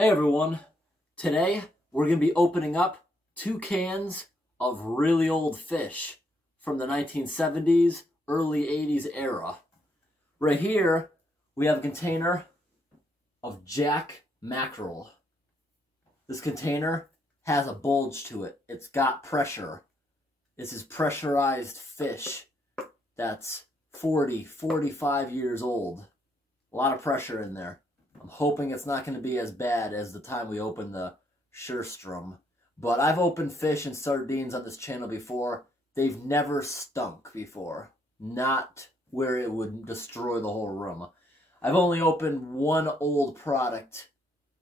Hey everyone, today we're going to be opening up 2 cans of really old fish from the 1970s, early 80s era. Right here we have a container of Jack mackerel. This container has a bulge to it. It's got pressure. This is pressurized fish that's 40, 45 years old. A lot of pressure in there. I'm hoping it's not going to be as bad as the time we opened the Scherstrom. But I've opened fish and sardines on this channel before. They've never stunk before. Not where it would destroy the whole room. I've only opened one old product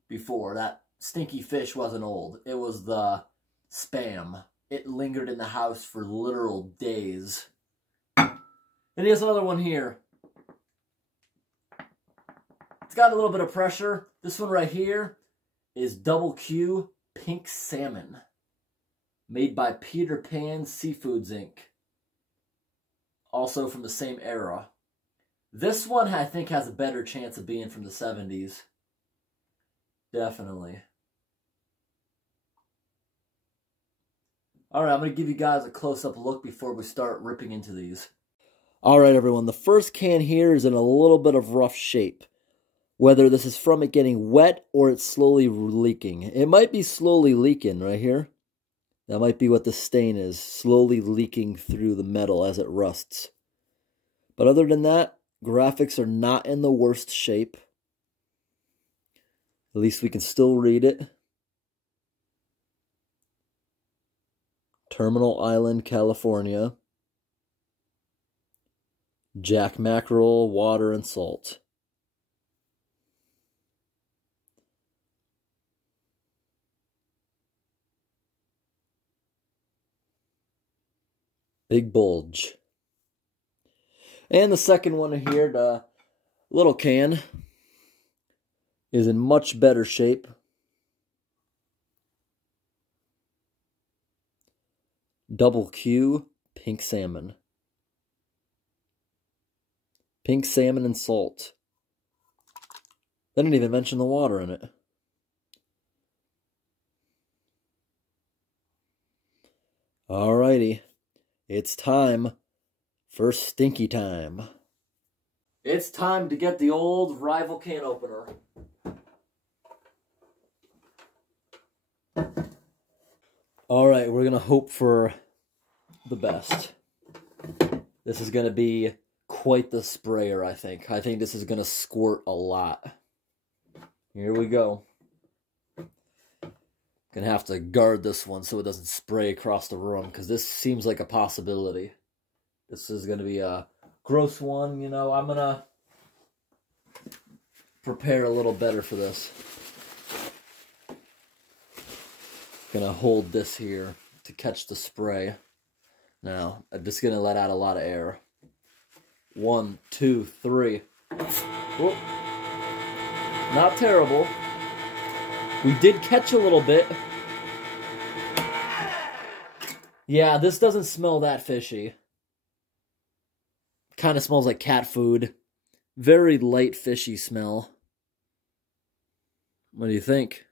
before. That stinky fish wasn't old. It was the Spam. It lingered in the house for literal days. And here's another one here. It's got a little bit of pressure. This one right here is Double Q Pink Salmon, made by Peter Pan Seafoods Inc. Also from the same era. This one I think has a better chance of being from the 70s. Definitely. Alright, I'm going to give you guys a close-up look before we start ripping into these. Alright everyone, the first can here is in a little bit of rough shape. Whether this is from it getting wet or it's slowly leaking. It might be slowly leaking right here. That might be what the stain is. Slowly leaking through the metal as it rusts. But other than that, graphics are not in the worst shape. At least we can still read it. Terminal Island, California. Jack mackerel, water and salt. Big bulge. And the second one here, the little can, is in much better shape. Double Q Pink Salmon. Pink salmon and salt. They didn't even mention the water in it. Alrighty. It's time for stinky time. It's time to get the old rival can opener. Alright, we're going to hope for the best. This is going to be quite the sprayer, I think. I think this is going to squirt a lot. Here we go. Gonna have to guard this one so it doesn't spray across the room, because this seems like a possibility. This is gonna be a gross one, you know. I'm gonna prepare a little better for this. Gonna hold this here to catch the spray. Now, I'm just gonna let out a lot of air. 1, 2, 3. Whoop. Not terrible. We did catch a little bit. Yeah, this doesn't smell that fishy. Kind of smells like cat food. Very light fishy smell. What do you think?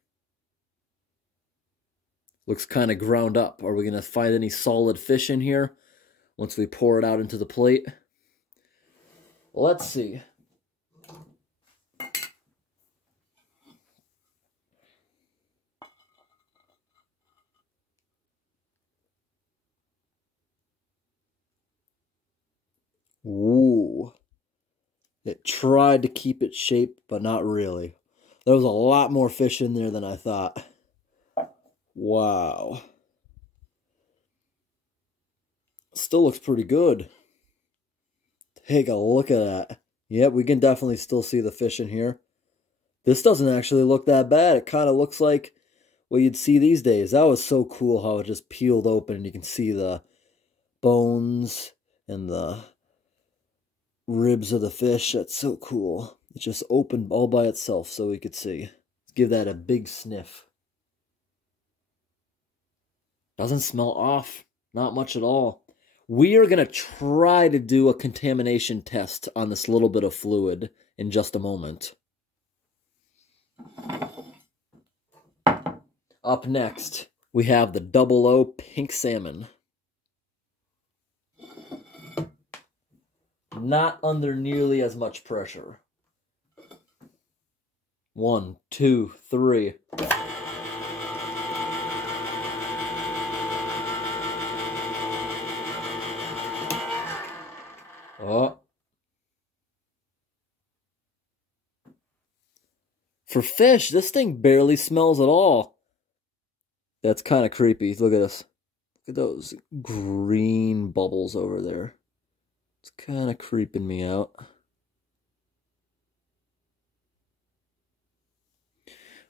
Looks kind of ground up. Are we going to find any solid fish in here once we pour it out into the plate? Let's see. Ooh. It tried to keep its shape, but not really. There was a lot more fish in there than I thought. Wow. Still looks pretty good. Take a look at that. Yep, we can definitely still see the fish in here. This doesn't actually look that bad. It kind of looks like what you'd see these days. That was so cool how it just peeled open and you can see the bones and the ribs of the fish. That's so cool. It just opened all by itself so we could see. Let's give that a big sniff. Doesn't smell off. Not much at all. We are going to try to do a contamination test on this little bit of fluid in just a moment. Up next, we have the Double O Pink Salmon. Not under nearly as much pressure. 1, 2, 3. Oh. For fish, this thing barely smells at all. That's kind of creepy. Look at this. Look at those green bubbles over there. It's kind of creeping me out.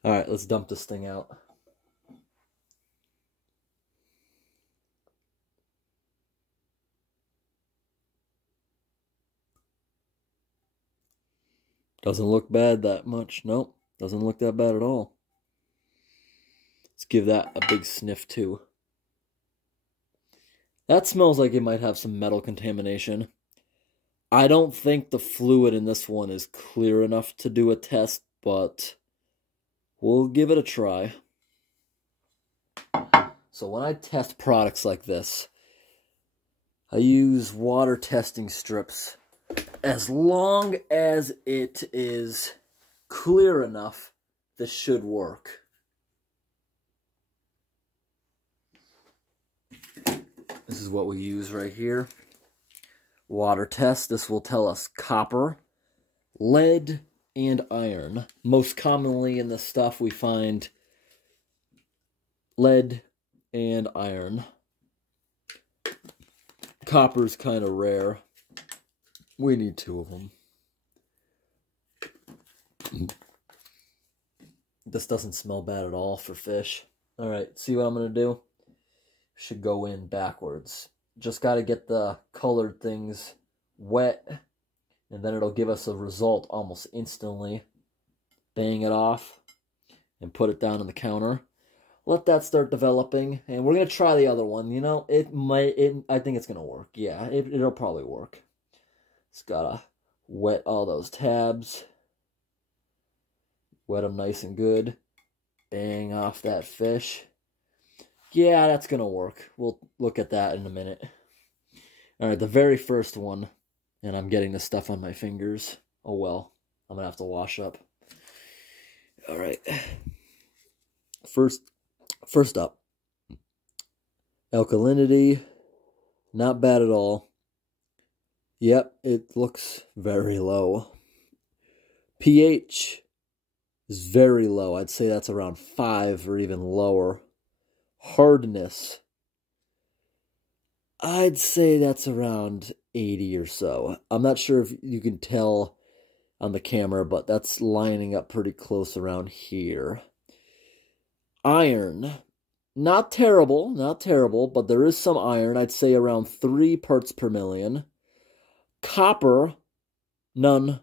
All right, let's dump this thing out. Doesn't look bad that much. Nope, doesn't look that bad at all. Let's give that a big sniff too. That smells like it might have some metal contamination. I don't think the fluid in this one is clear enough to do a test, but we'll give it a try. So when I test products like this, I use water testing strips. As long as it is clear enough, this should work. This is what we use right here. Water test. This will tell us copper, lead, and iron. Most commonly in this stuff we find lead and iron. Copper's kind of rare. We need 2 of them. This doesn't smell bad at all for fish. Alright, see what I'm going to do? Should go in backwards. Just got to get the colored things wet, and then it'll give us a result almost instantly. Bang it off, and put it down on the counter. Let that start developing, and we're going to try the other one. You know, I think it's going to work. Yeah, it'll probably work. Just gotta wet all those tabs. Wet them nice and good. Bang off that fish. Yeah, that's gonna work. We'll look at that in a minute. Alright, the very first one. And I'm getting the stuff on my fingers. Oh well. I'm gonna have to wash up. Alright. First up. Alkalinity. Not bad at all. Yep, it looks very low. pH is very low. I'd say that's around 5 or even lower. Hardness, I'd say that's around 80 or so. I'm not sure if you can tell on the camera, but that's lining up pretty close around here. Iron, not terrible, but there is some iron. I'd say around 3 parts per million. Copper, none.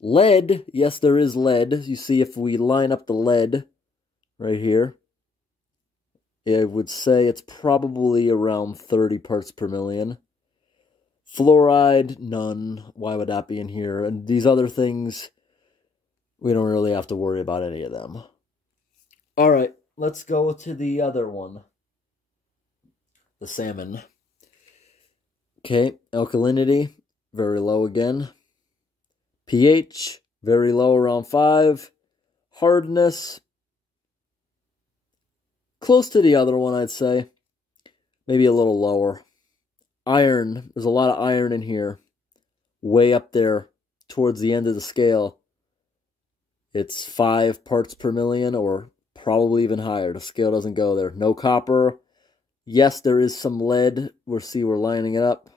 Lead, yes, there is lead. You see, if we line up the lead right here, I would say it's probably around 30 parts per million. Fluoride, none. Why would that be in here? And these other things, we don't really have to worry about any of them. All right, let's go to the other one. The salmon. Okay, alkalinity, very low again. pH, very low, around 5. Hardness, close to the other one, I'd say. Maybe a little lower. Iron, there's a lot of iron in here. Way up there, towards the end of the scale. It's 5 parts per million, or probably even higher. The scale doesn't go there. No copper. Yes, there is some lead. We're lining it up.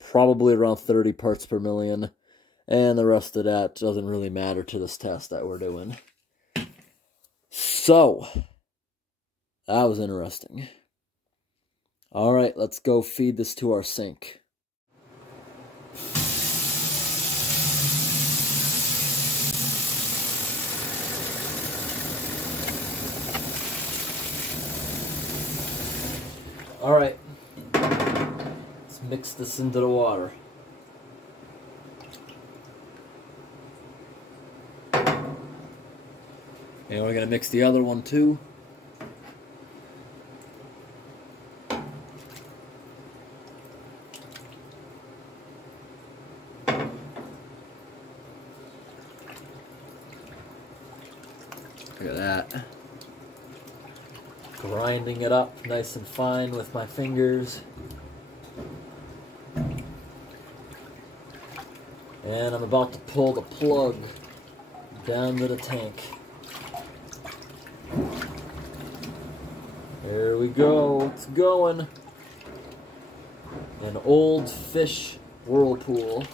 Probably around 30 parts per million. And the rest of that doesn't really matter to this test that we're doing. So, that was interesting. All right, let's go feed this to our sink. All right, let's mix this into the water. And we're going to mix the other one too. Look at that. Grinding it up nice and fine with my fingers. And I'm about to pull the plug down to the tank. There we go, it's going. An old fish whirlpool.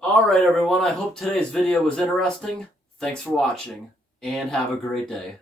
Alright everyone, I hope today's video was interesting. Thanks for watching, and have a great day.